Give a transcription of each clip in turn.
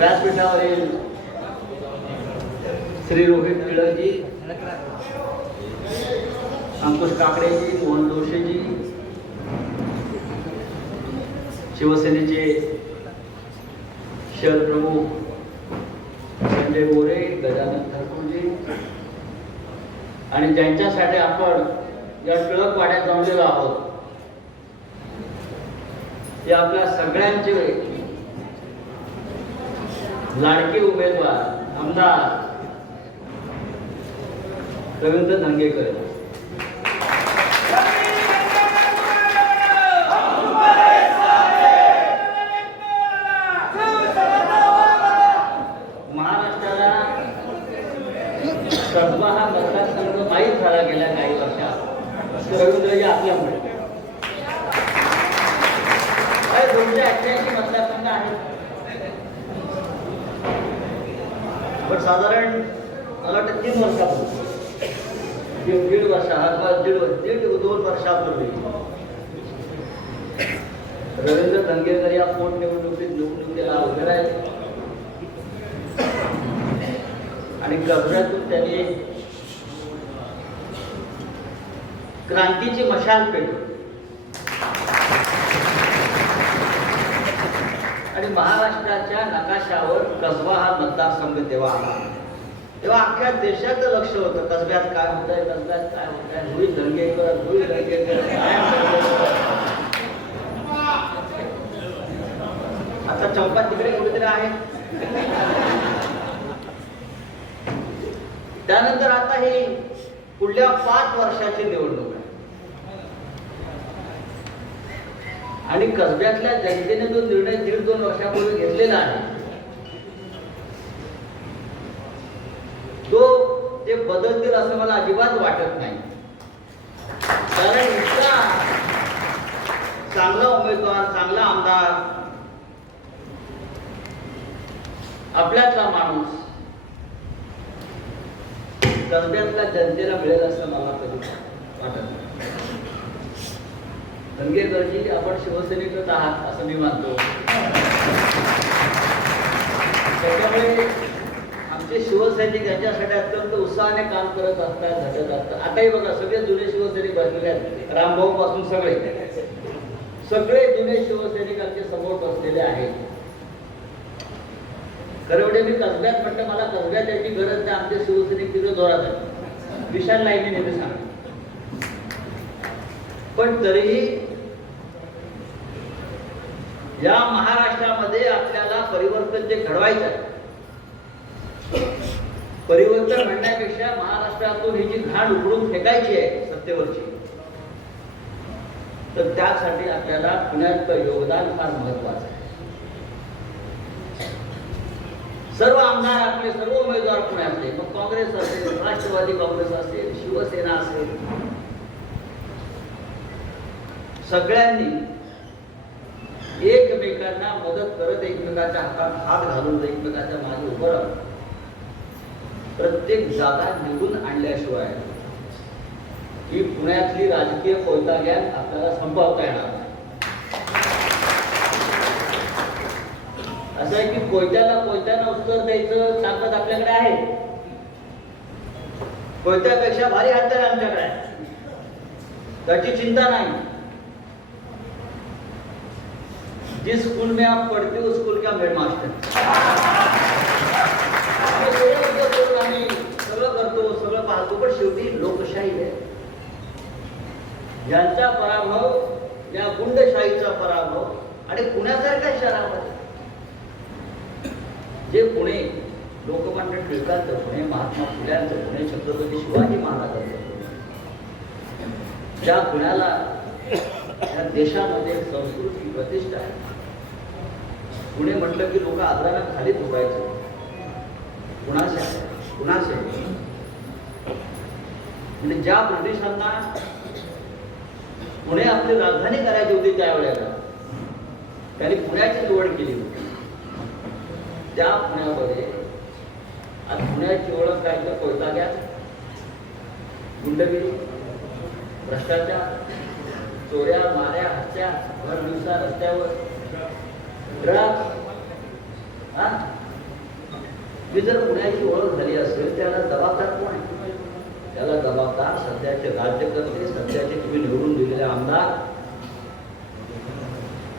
व्यासपीठावरील श्री रोहित टिळकजी अंकुश काकडेजी मोहन जोशीजी शिवसेनेचे शहर प्रमुख संजय गोरे गजानन ठाकूरजी. आणि ज्यांच्यासाठी आपण या टिळक वाड्यात जमलेलो आहोत ते आपल्या सगळ्यांचे लाडके उमेदवार आमदार रवींद्र धंगेकर महाराष्ट्राला कसबा हा मतदारसंघ माहीत झाला गेल्या काही वर्षात. रवींद्रजी आपल्यामुळे अरे दोनशे अठ्ठ्याऐंशी मतदारसंघ आहेत? पण साधारण मला वाटतं तीन वर्षापूर्वी दीड दीड वर्षा दीड दीड दोन वर्षापूर्वी. रवींद्र धंगेकर या पोटनिवडणुकीत निवडणुकीला उभे राहिले आणि गभऱ्यातून त्यांनी क्रांतीची मशाल पेटवली. आणि महाराष्ट्राच्या नकाशावर कसबा हा मतदारसंघ तेव्हा आला. तेव्हा अख्ख्या देशाचं लक्ष होतं कसब्यात काय होत आहे कसब्यात काय होत आहे धुळी धंगेकर धुळी धंगेकर कायम आता चंपा तिकडे कुठेतरी आहे? त्यानंतर आता ही पुढल्या पाच वर्षाची निवडणूक आहे आणि कसब्यातल्या जनतेने जो निर्णय दीड दोन वर्षापूर्वी घेतलेला आहे तो ते बदलतील असं मला अजिबात वाटत नाही. कारण इतका चांगला उमेदवार चांगला आमदार आपल्यातला माणूस कसब्यातल्या जनतेला मिळेल असं मला कधी वाटत नाही. धनगेकरजी आपण शिवसैनिकच आहात असं मी मानतो. त्याच्यामुळे आमचे शिवसैनिक यांच्यासाठी अत्यंत उत्साहाने काम करत असतात झटत असतात. आताही बघा सगळे जुने शिवसैनिक बसलेले आहेत. रामभाऊ पासून सगळे. सगळे जुने शिवसैनिक समोर बसलेले आहेत. खरं म्हणजे मी कसब्यात म्हटलं मला कसब्यात याची गरज नाही आमचे शिवसैनिक तिथे जोरात आहे विशाल लाईनी नेहमी सांग पण तरीही या महाराष्ट्रामध्ये आपल्याला परिवर्तन जे घडवायचं आहे परिवर्तन म्हणण्यापेक्षा महाराष्ट्रातून ही जी घाण उघडून फेकायची आहे सत्तेवरची तर त्यासाठी आपल्याला पुण्याचं योगदान फार महत्वाचं आहे. सर्व आमदार आपले सर्व उमेदवार पुण्यातले मग काँग्रेस असेल राष्ट्रवादी काँग्रेस असेल शिवसेना असेल सगळ्यांनी एकमेकांना मदत करत एकमेकाच्या हातात हात घालून एकमेकाच्या मागे उभं राहून प्रत्येक जागा निवडून आणल्याशिवाय ही पुण्यातली राजकीय कोयताग्यान आपल्याला संपवता येणार नाही. असं आहे की कोयत्याला कोयत्यानं उत्तर द्यायचं ताकद आपल्याकडे आहे. कोयत्यापेक्षा भारी हत्यार आमच्याकडे आहे. त्याची चिंता नाही. जिस स्कूल में आप पढ़ते हो उस स्कूल का हेडमास्टर आम्ही सगळं करतो सगळं पाहतो पण शेवटी लोकशाही आहे यांचा पराभव या गुंडशाहीचा पराभव आणि पुण्यासारख्या शहरामध्ये जे पुणे लोकमान्य टिळकांचं पुणे महात्मा फुल्यांचं पुणे छत्रपती शिवाजी महाराजांचं ज्या पुण्याला या देशामध्ये संस्कृती प्रतिष्ठा आहे. पुणे म्हटलं की लोक आदरानं खाली झोपायचे. कुणाचे? कुणाचे? म्हणजे ज्या ब्रिटिशांना पुणे आपली राजधानी करायची होती त्यावेळेला त्यांनी पुण्याची निवड केली होती. त्या पुण्यामध्ये आज पुण्याची ओळख काय तर कोयताग्यात गुंडगिरी भ्रष्टाचार चोऱ्या माऱ्या हत्या भर दिवसा रस्त्यावर ड्रग जर पुण्याची ओळख झाली असेल त्याला जबाबदार कोण आहे? त्याला जबाबदार सध्याचे राज्यकर्ते सध्याचे तुम्ही निवडून दिलेले आमदार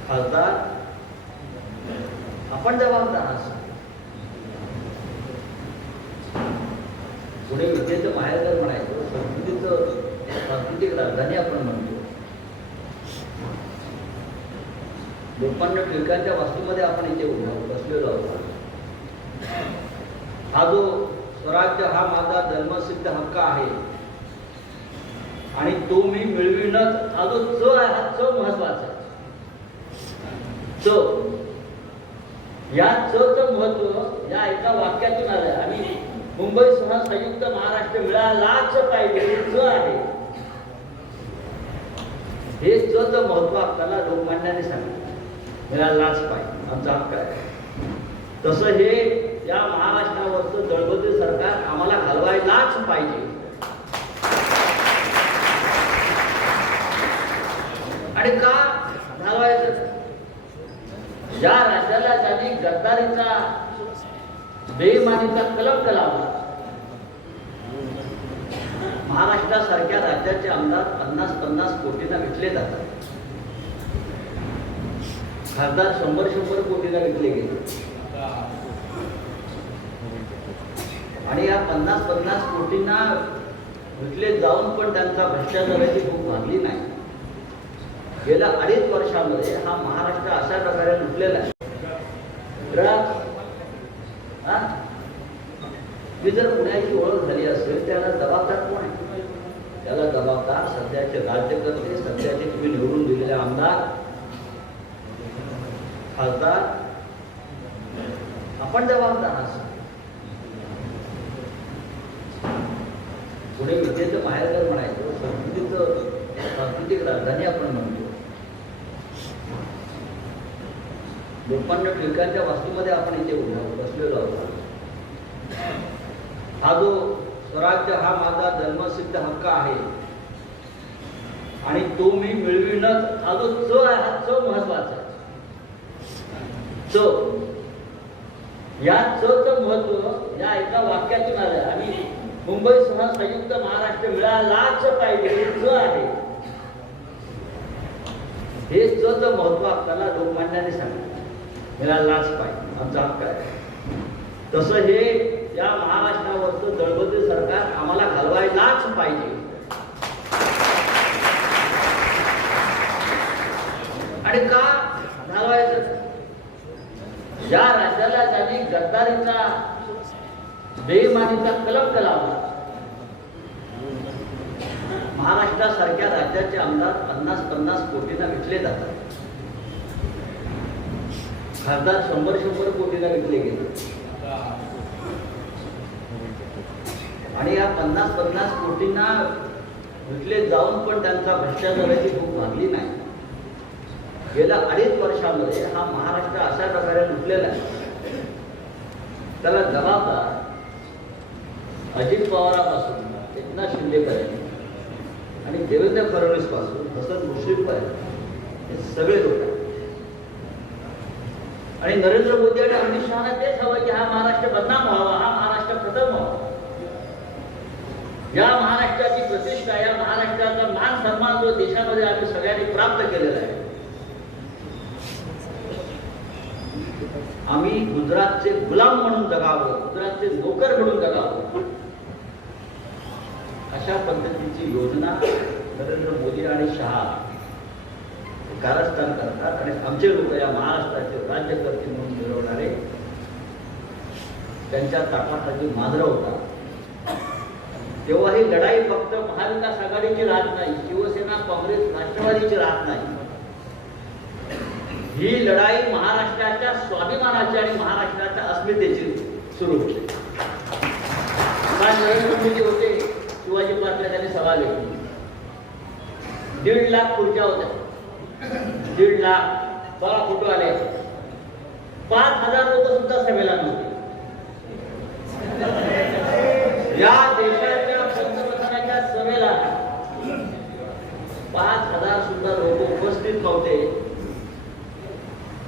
खासदार. आपण जबाबदार असतो पुणे विद्येचं माहेरघर म्हणायचं संस्कृतीचं सांस्कृतिक राजधानी आपण म्हणतो. लोकांना टिळकांच्या वास्तूमध्ये आपण इथे उभा बसलेलो आहोत. हा जो स्वराज्य हा माझा जन्मसिद्ध हक्क आहे. आणि तो मी मिळविणच हा जो च आहे हा च महत्त्वाचा आहे. च. या च महत्त्व या एका वाक्यातून आलं आणि मुंबई मुंबईसह संयुक्त महाराष्ट्र मिळालाच पाहिजे च आहे. हे च चं महत्त्व आपल्याला लोकमान्याने सांगितलं मिळालाच पाहिजे आमचा हक्क आहे. तसं हे या महाराष्ट्रावरचं दळबद्री सरकार आम्हाला घालवायलाच पाहिजे. आणि का घालवायचं? ज्या राज्याला त्यांनी गद्दारीचा बेमानीचा कलंक लावला महाराष्ट्रासारख्या राज्याचे आमदार पन्नास पन्नास कोटीला विकले जातात. खासदार शंभर शंभर कोटीला विकले गेले. आणि या पन्नास पन्नास कोटींना विकले जाऊन पण त्यांचा भ्रष्टाचाराची खूप मागली नाही. गेल्या अडीच वर्षामध्ये हा महाराष्ट्र अशा प्रकारे लुटलेला आहे. मी जर पुण्याची ओळख झाली असेल त्याला जबाबदार कोण आहे? त्याला जबाबदार सध्याचे राज्यकर्ते सध्याचे तुम्ही निवडून दिलेले आमदार खासदार आपण जबाबदार आहात. पुणे विद्येचं माहेरघर म्हणायचं संस्कृतीचं सांस्कृतिक राजधानी आपण म्हणतो. लोकांना टिळकांच्या वास्तूमध्ये आपण इथे उभा बसलेलो आहोत. हा जो स्वराज्य हा माझा जन्मसिद्ध हक्क आहे. आणि तो मी मिळविणच हा जो च आहे हा च महत्त्वाचा आहे. च या च चं महत्त्व या एका वाक्यातून आलं आणि मुंबई समाज संयुक्त महाराष्ट्र मिळालाच पाहिजे हे च आहे. हे च चं महत्त्व आपल्याला लोकमान्याने सांगितलं. मिळालाच पाहिजे. आमचा हक्क आहे. तसं हे या महाराष्ट्रावरचं दळबद्री सरकार आम्हाला घालवायलाच पाहिजे. आणि का घालवायचं? ज्या राज्याला त्यांनी गद्दारीचा बेमानीचा कलम लावला महाराष्ट्रासारख्या राज्याचे आमदार पन्नास पन्नास कोटींना विकले जातात. खासदार शंभर शंभर कोटीला विकले गेले. आणि या पन्नास पन्नास कोटींना विकले जाऊन पण त्यांचा भ्रष्टाचाराची खूप मागणी नाही. गेल्या अडीच वर्षामध्ये हा महाराष्ट्र अशा प्रकारे लुटलेला आहे. त्याला जबाबदार अजित पवारापासून एकनाथ शिंदेपर्यंत आणि देवेंद्र फडणवीसपासून हसन मुश्रीफपर्यंत हे सगळे लोक आहेत. आणि नरेंद्र मोदी आणि अमित शहाला तेच हवं की हा महाराष्ट्र बदनाम व्हावा हा महाराष्ट्र प्रथम व्हावा. या महाराष्ट्राची प्रतिष्ठा या महाराष्ट्राचा मान सन्मान जो देशामध्ये आम्ही सगळ्यांनी प्राप्त केलेला आहे. आम्ही गुजरातचे गुलाम म्हणून जगावं गुजरातचे नोकर म्हणून जगावं. अशा पद्धतीची योजना नरेंद्र मोदी आणि शहा कारस्थान करतात आणि आमचे लोक या महाराष्ट्राचे राज्यकर्ते म्हणून मिळवणारे त्यांच्या ताटासाठी मांजरं होतात. तेव्हा ही लढाई फक्त महाविकास आघाडीची राहत नाही शिवसेना काँग्रेस राष्ट्रवादीची राहत नाही. ही लढाई महाराष्ट्राच्या स्वाभिमानाची आणि महाराष्ट्राच्या अस्मितेची सुरू होते. काल होते शिवाजी पार्कला त्यांनी सभा घेतली. दीड लाख खुर्च्या होत्या. दीड लाख बघा फोटो आले. पाच हजार लोक सुद्धा सभेला नव्हते. या देशात पंतप्रधानाच्या पाच हजार सुद्धा लोक उपस्थित नव्हते.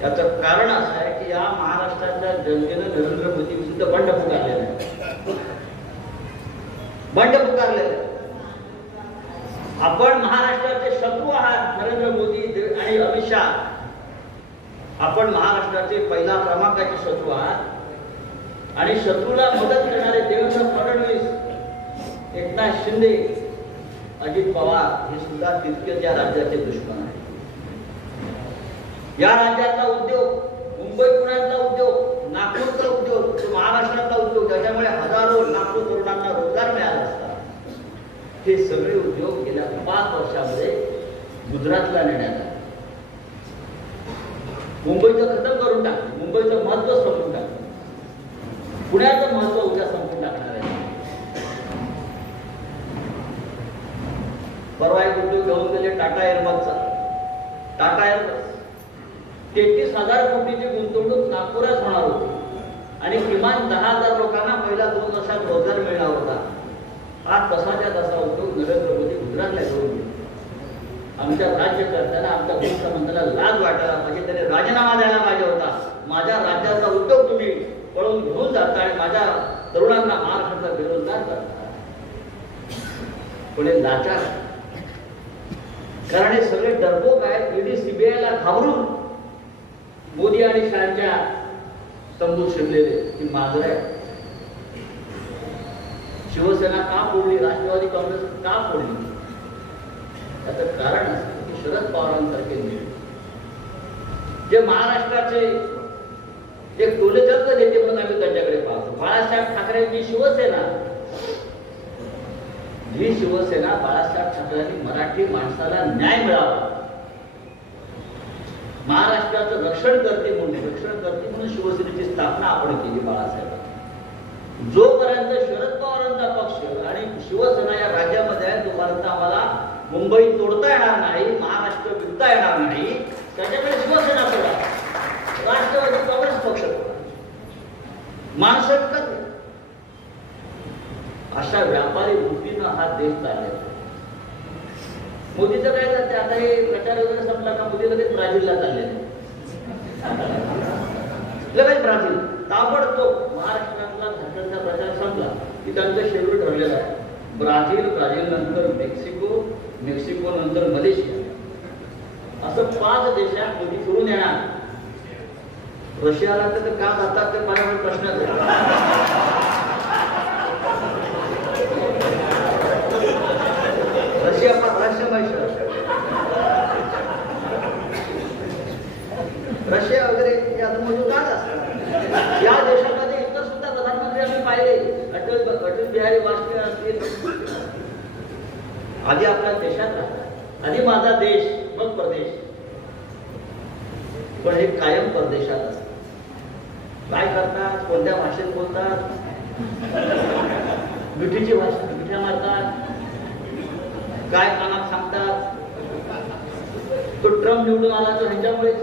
याचं कारण असं आहे की या महाराष्ट्राच्या जनतेनं नरेंद्र मोदी विरुद्ध बंड पुकारलेलं आहे. बंड पुकारले आपण महाराष्ट्राचे शत्रू आहात नरेंद्र मोदी आणि अमित शहा. आपण महाराष्ट्राचे पहिला क्रमांकाचे शत्रू आहात. आणि शत्रूला मदत करणारे देवेंद्र फडणवीस एकनाथ शिंदे अजित पवार हे सुद्धा तितकेच या राज्याचे दुश्मन आहेत. या राज्यातला उद्योग मुंबई पुण्यातला उद्योग नागपूरचा उद्योग महाराष्ट्राचा महाराष्ट्रातला उद्योग ज्याच्यामुळे हजारो लाखो तरुणांना रोजगार मिळाला असता हे सगळे उद्योग गेल्या पाच वर्षामध्ये गुजरातला नेण्यात आले. मुंबईचं खतम करून टाकलं मुंबईचं महत्त्व संपून टाकलं. पुण्याचं महत्त्व उद्या संपून टाकणार आहे परवा एक उद्योग घेऊन गेले टाटा एअरबसचा. टाटा एअरबस. तेहतीस हजार कोटीची गुंतवणूक नागपुरात होणार होती. आणि किमान दहा हजार लोकांना पहिल्या दोन वर्षात रोजगार मिळणार होता. हा तसाच्या तसा उद्योग नरेंद्र मोदी गुजरातला घेऊन गेले आमच्या राज्यकर्त्याला आमच्या मुख्यमंत्र्याला लाज वाटायला पाहिजे म्हणजे त्याने राजीनामा द्यायला पाहिजे होता. माझ्या राज्याचा उद्योग तुम्ही पळून घेऊन जाता आणि माझ्या तरुणांना महाराष्ट्राचा बेरोजगार करता. पण हे लाचार. कारण हे सगळे डरपोक आहेत ईडी सीबीआयला घाबरून मोदी आणि शहाच्या तंबूत शिरलेले ही माजर आहे शिवसेना का फोडली? राष्ट्रवादी काँग्रेस का फोडली? त्याचं कारण असं की शरद पवारांसारखे नेते. जे महाराष्ट्राचे जे टोलेचंद नेते म्हणून आम्ही त्यांच्याकडे पाहतो. बाळासाहेब ठाकरेंची शिवसेना ही शिवसेना बाळासाहेब ठाकरेंनी मराठी माणसाला न्याय मिळावा. महाराष्ट्राचं रक्षण करते म्हणून रक्षण करते म्हणून शिवसेनेची स्थापना आपण केली बाळासाहेब. जोपर्यंत शरद पवारांचा पक्ष आणि शिवसेना या राज्यामध्ये आहे तोपर्यंत आम्हाला मुंबई तोडता येणार नाही महाराष्ट्र विकता येणार नाही. त्याच्याकडे शिवसेना पडा. राष्ट्रवादी काँग्रेस पक्ष माणसं अशा व्यापारी हा देश चाललेला मोदीचं काय जाते आता हे प्रचार वगैरे संपला का मोदी लगेच ब्राझीलला चालले. लगेच ब्राझील. ताबडतोब महाराष्ट्रातला घटनेचा प्रचार संपला. की त्यांचं शेड्यूल ठरलेलं आहे. ब्राझील ब्राझील नंतर मेक्सिको मेक्सिको नंतर मलेशिया. असं पाच देशात मोदी फिरून येणार. रशियाला तर का जातात ते मला प्रश्नच आहे रशिया पण रहस्यमय शहर रशिया वगैरे या मधून काच असतात या देशामध्ये इतर सुद्धा बिहारी अटल अटल बिहारी वाजपेयी असतील. आधी आपल्या देशात राहतात. आधी माझा देश मग प्रदेश. पण हे कायम परदेशात असतात काय करतात? कोणत्या भाषेत बोलतात? मिठीची भाषा मिठ्या मारतात. काय कानात सांगतात? तो ट्रम्प निवडून आला तो ह्यांच्यामुळेच.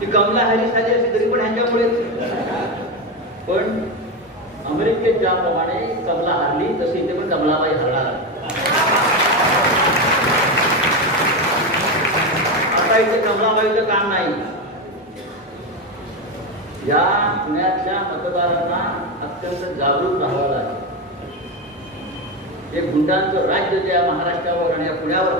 ती कमला हॅरिस आली असली तरी पण ह्यांच्यामुळेच. पण अमेरिकेत ज्याप्रमाणे कमला हरली तशी इथे पण कमलाबाई हरणार. आता इथे कमलाबाईचं काम नाही. या पुण्यातल्या मतदारांना अत्यंत जागरूक राहावं लागेल. हे गुंडांचं राज्य जे या महाराष्ट्रावर आणि या पुण्यावर